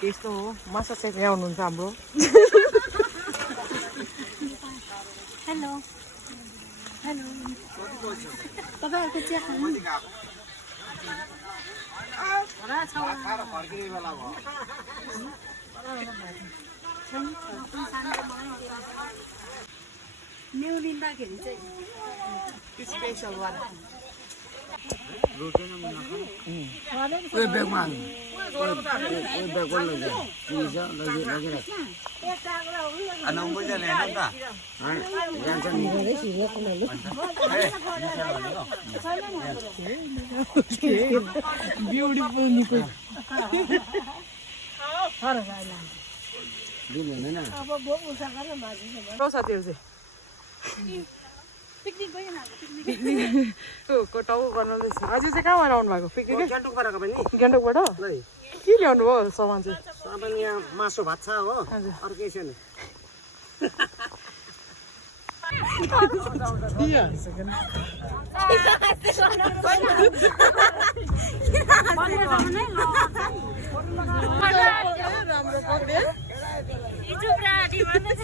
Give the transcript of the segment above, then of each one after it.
यस्तो हो माछा चाहिँ यहाँ हुनुहुन्छ हाम्रो हेलो हेलो तपाईहरुको चिया खानु न्यू लिँदाखेरि चाहिँ special one Oi, Begman. Oi, Begman lagi. Bisa lagi. Anong mo dyan eh, nanda? Jangan beautiful निको साथीहरू चाहिँ पिकनिक गयो न टाउ बनाउँदैछ आज चाहिँ कहाँबाट आउनु भएको पिकनिक गान्तोकबाट पनि गान्तोकबाट के ल्याउनु भयो सामान चाहिँ सामान यहाँ मासु भात छ हो हजुर अरू केही छैन राम्रो पक्रियो के भन्छ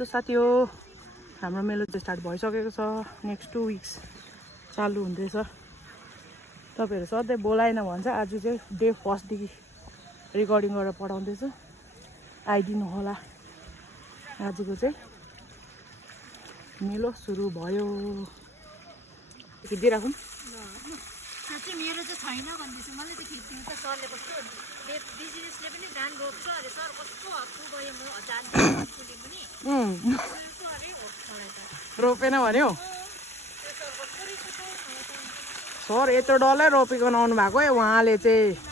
सो साथी हो हाम्रो मेलो चाहिँ स्टार्ट भइसकेको छ नेक्स्ट 2 विक्स चालु हुँदैछ तपाईँहरू सधैँ बोलाएन भन्छ आज चाहिँ डे फर्स्टदेखि रेकर्डिङ गरेर पठाउँदैछु आइदिनु होला आजको चाहिँ मेलो सुरु भयो खिचिदिइराखौँ साँच्चै मेरो चाहिँ छैन भन्दैछु मलाई चाहिँ खिच्दिनु त सरले कस्तो बिजनेसले पनि गान रोप्छ अरे सर कस्तो हक्कु गयो म जान्छु पनि अरे हो रोपेन भन्यो सर यत्रो डल्लै रोपिकन आउनु भएको है उहाँले चाहिँ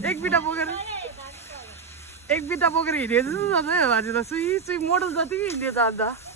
एक बिटा बोकेर हिँडेको जस्तो बाजे त सुई मोडल जति हिँड्यो त अन्त